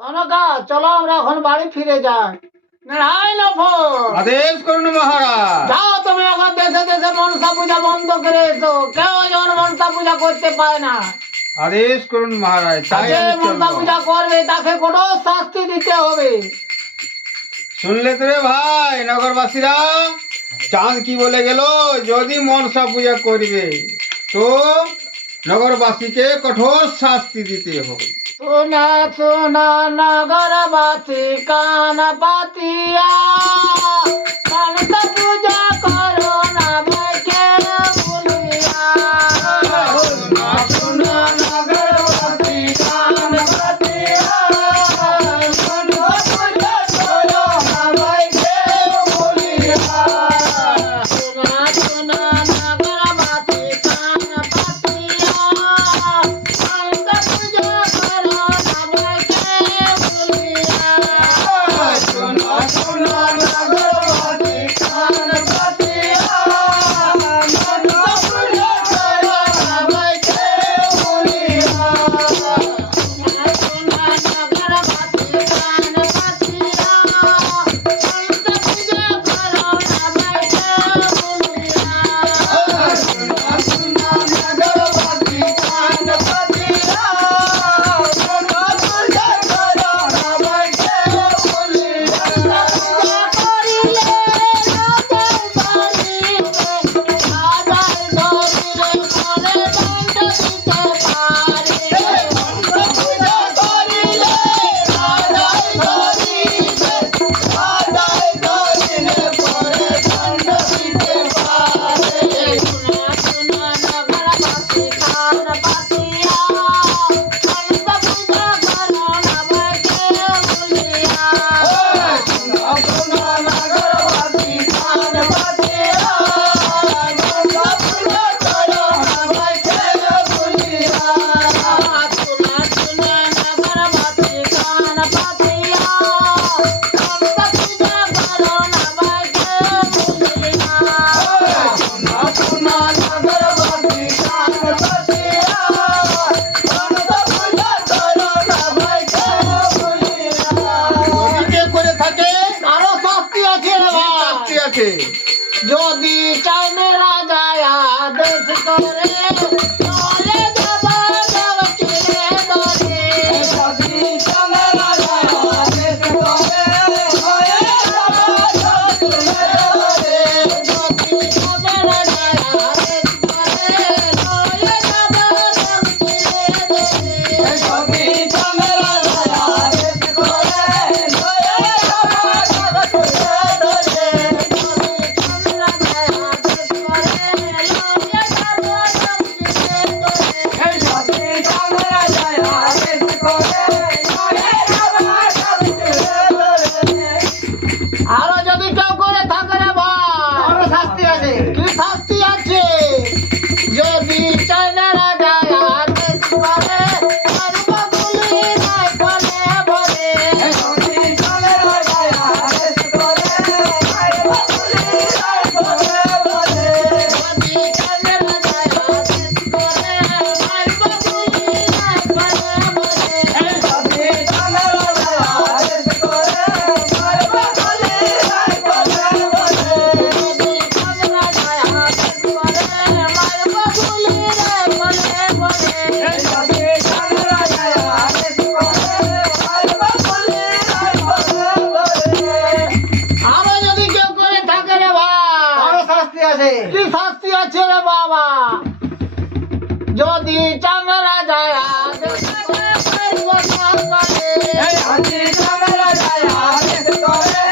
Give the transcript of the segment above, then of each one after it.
Concha, চলো আমরা এখন বাড়ি ফিরে যাই। নাই নফর, আদেশ করুন মহারাজ। যাও তুমি এখন দেশে দেশে মনসা পূজা বন্ধ করে এসো। কেউ যেন মনসা পূজা করতে পায় না। আদেশ করুন মহারাজ। তাই যে আমি মনসা চলবো। পূজা করবে তাকে কোনো শাস্তি দিতে হবে। শুনলে তো রে ভাই নগরবাসীরা, চাঁদ কি বলে গেল? যদি মনসা পূজা করবে তো নগরবাসীকে কঠোর শাস্তি দিতে হবে। সোনা সোনা নগরবাসী কান পাতিয়া, মনসা পূজা করো না ভাইকে ভুলিয়া। সোনা সোনা নগরবাসী কান পাতিয়া, মনসা পূজা করো না ভাইকে ভুলিয়া। সোনা সোনা নগরবাসী কান পাতিয়া, মনসা পূজা করো না ভাইকে ভুলিয়া। সোনা সোনা নগরবাসী কান পাতিয়া, মনসা পূজা করো না ভাইকে ভুলিয়া। সোনা সোনা নগরবাসী কান পাতিয়া, মনসা পূজা করো না ভাইকে ভুলিয়া। সোনা সোনা নগরবাসী কান পাতিয়া, মনসা পূজা করো না ভাইকে ভুলিয়া। পূজা করিলে রাজার ধরিবে, রাজার ধরিলে মনে দণ্ড দিতে পারে। মনসা পূজা করিলে রাজার ধরিবে, রাজার ধরিলে পরে দণ্ড দিতে পারে। সোনা সোনা নগরবাসী কান পাতিয়া, মনসা পূজা করো না ভাইকে ভুলিয়া। সোনা সোনা নগরবাসী কান পাতিয়া, মনসা পূজা করো না ভাইকে ভুলিয়া। সোনা সোনা নগরবাসী কান পাতিয়া, মনসা পূজা করো না ভাইকে ভুলিয়া। সোনা সোনা নগরবাসী কান পাতিয়া, মনসা পূজা করো না ভাইকে ভুলিয়া। যদি কে করে থাকে আরো শাস্তি আছে রে কি ভাই। শাস্তি আছে? যদি চাইলে রাজায় আদেশ করে, চলে যাবা দেব চিরে ধরে। যদি চাইলে রাজায় আদেশ করে, চলে যাবা দেব চিরে ধরে। যদি চাইলে রাজায় আদেশ করে, চলে যাবা দেব চিরে ধরে। যদি চাইলে রাজায় আদেশ করে, চলে যাবা দেব চিরে ধরে। আরো যদি কেউ করে থাকে রে ভাই, আরো শাস্তি আছে। কি শাস্তি আছে? যদি চাইলে রাজায় আদেশ করে, সর্বগুলি নাই বলে বলে। যদি চাইলে রাজায় আদেশ করে, সর্বগুলি নাই বলে বলে। যদি চাইলে রাজায় আদেশ করে, সর্বগুলি নাই বলে বলে। যদি চাইলে রাজায় আদেশ করে, সর্বগুলি নাই বলে বলে। যদি চাইলে রাজায় আদেশ করে, সর্বগুলি নাই বলে বলে। যদি চাইলে রাজায় আদেশ করে, সর্বগুলি নাই বলে বলে। আরো যদি কেউ করে থাকে রে ভাই, আরো শাস্তি আছে। কি শাস্তি আছে রে বাবা? যদি চাঁদ রাজায় আদেশ করে, পরিবর্তন করে। যদি চাঁদ রাজায় আদেশ করে,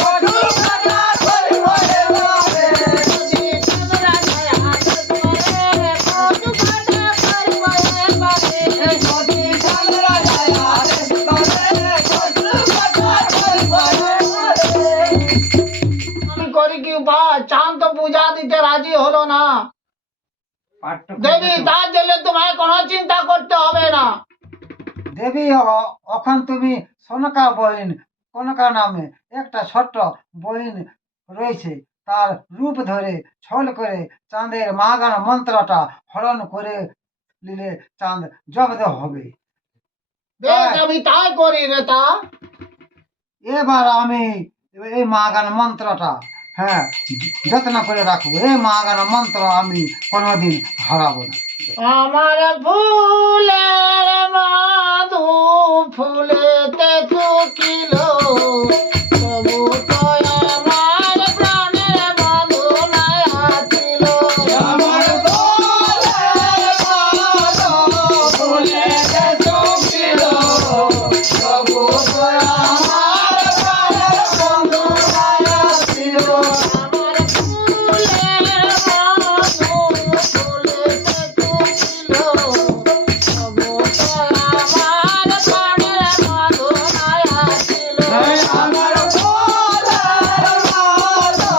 কঠোর কথা করিব রে বাবে। যদি চাঁদ রাজায় আদেশ করে, কঠোর কথা করিব রে বাবে। যদি চাঁদ রাজায় আদেশ করে, কঠোর কথা করিব রে বাবে। আমি করি কি উপায়? চাঁদ তো পূজা দিতে রাজি হলো না। দেবী, তার জন্য তোমায় কোনো চিন্তা করতে হবে না। দেবী এখন তুমি সোনকা বহিন কনকা নামে একটা ছোট্ট বহিন রয়েছে, তার রূপ ধরে ছল করে চাঁদের মাগান মন্ত্রটা হরণ করে নিলে চাঁদ জব্দ হবে। বেশ, আমি তাই করি। করি বেটা? এবার আমি এই মাগান মন্ত্রটা হ্যাঁ যত্ন করে রাখবো। এই মাগান মন্ত্র আমি কোনোদিন হারাবো না। আমার ফুলের মধু ফুলেতে চুকিল, তবু তো আমার প্রাণের বন্ধু নাই আছিল। আমার দোলের মতো ফুলেতে চুকিল, তবু তো আমার প্রাণের বন্ধু নাই আছিল। আমার ফুলের মধু ফুলেতে চুকিল, তবু তো আমার প্রাণের বন্ধু নাই আছিল। এই আমার দোলের মতো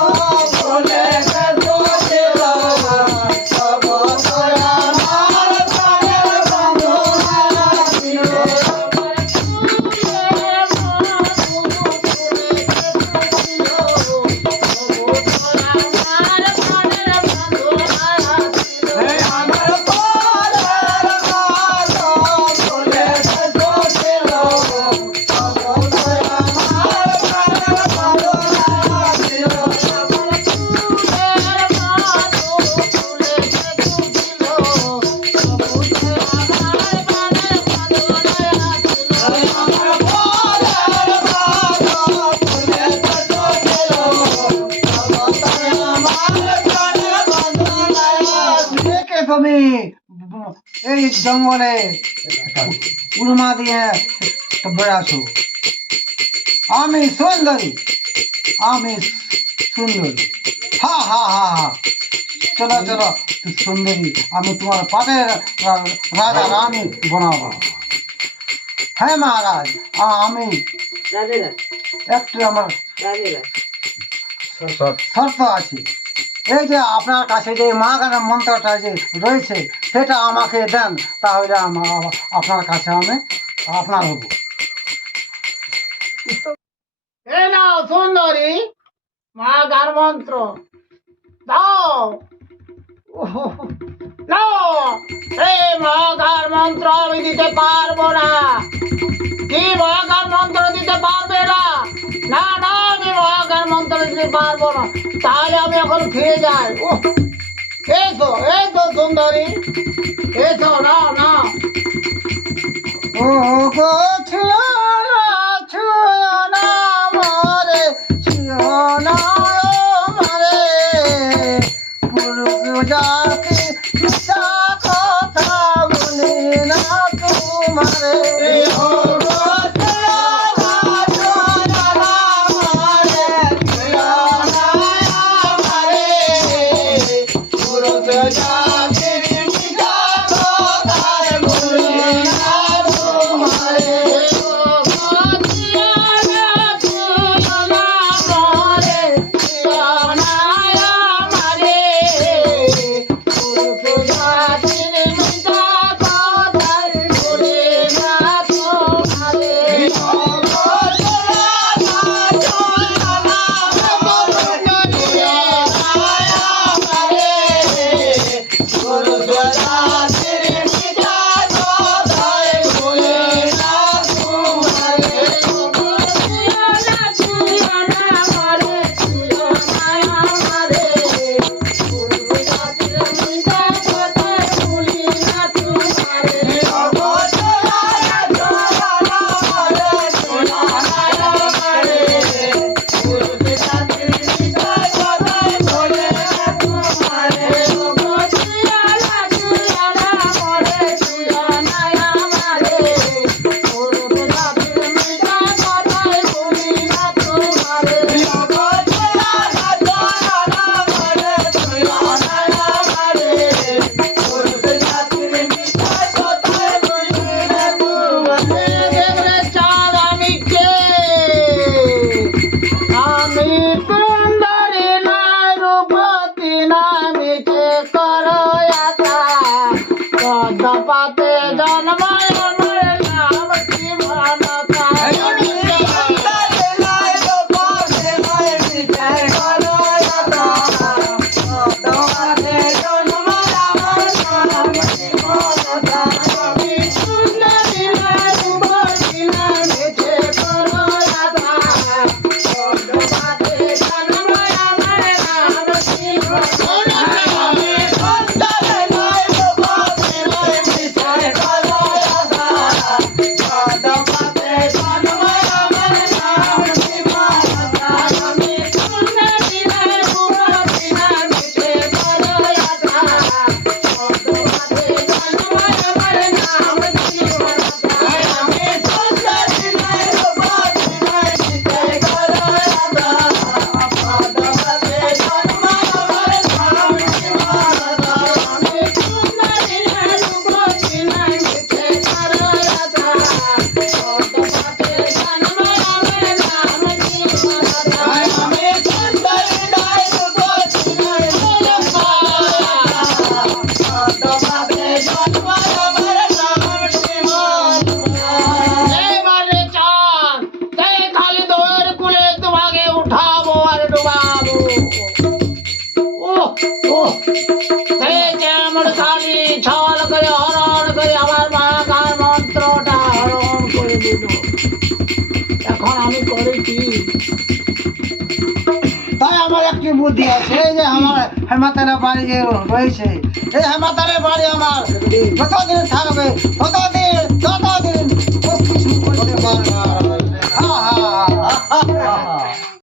ফুলেতে চুকিল, তবু তো আমার প্রাণের বন্ধু নাই আছিল। এই আমার দোলের মতো ফুলেতে চুকিল, তবু তো আমার প্রাণের বন্ধু নাই আছিল। দেখে তুমি এই জঙ্গলে উন্মা দিয়ে বেড়াছো। আমি সুন্দরী, আমি সুন্দরী, হা হা হা হা। চলো চলো সুন্দরী, আমি তোমার পাটের রাজা রানী বানাবো। হ্যাঁ মহারাজ, আমি একটু আমার শর্ত আছে। এই যে আপনার কাছে যে মাগানের মন্ত্রটা যে রয়েছে সেটা আমাকে দেন, তাহলে আপনার কাছে আমি আপনার হব। এ নাও সুন্দরী, মা গার মন্ত্র দাও। নাও, এই মা গার মন্ত্র আমি দিতে পারবো না। কি মহাকার মন্ত্র দিতে পারবে না? না না, আমি মহাকার মন্ত্র দিতে পারবো না। তাহলে আমি এখন ফিরে যাই। এসো এসো সুন্দরী, এসো, না না। ও গো ছুঁয়ো না, ছুঁয়ো না মরে, ছুঁয়ো না মরে, পুরুষ জাতি মিথ্যা কথা বলি না তোমারে। সেই যেমন শালি ছল করে হরণ করে আমার মায়াকার মন্ত্রটা হরণ করে দিল। এখন আমি করে কি? তাই আমার একটি বুদ্ধি আছে, এই যে আমার হেমাতারের বাড়ি যে রয়েছে, এই হেমাতারের বাড়ি আমার যতদিন থাকবে ততদিন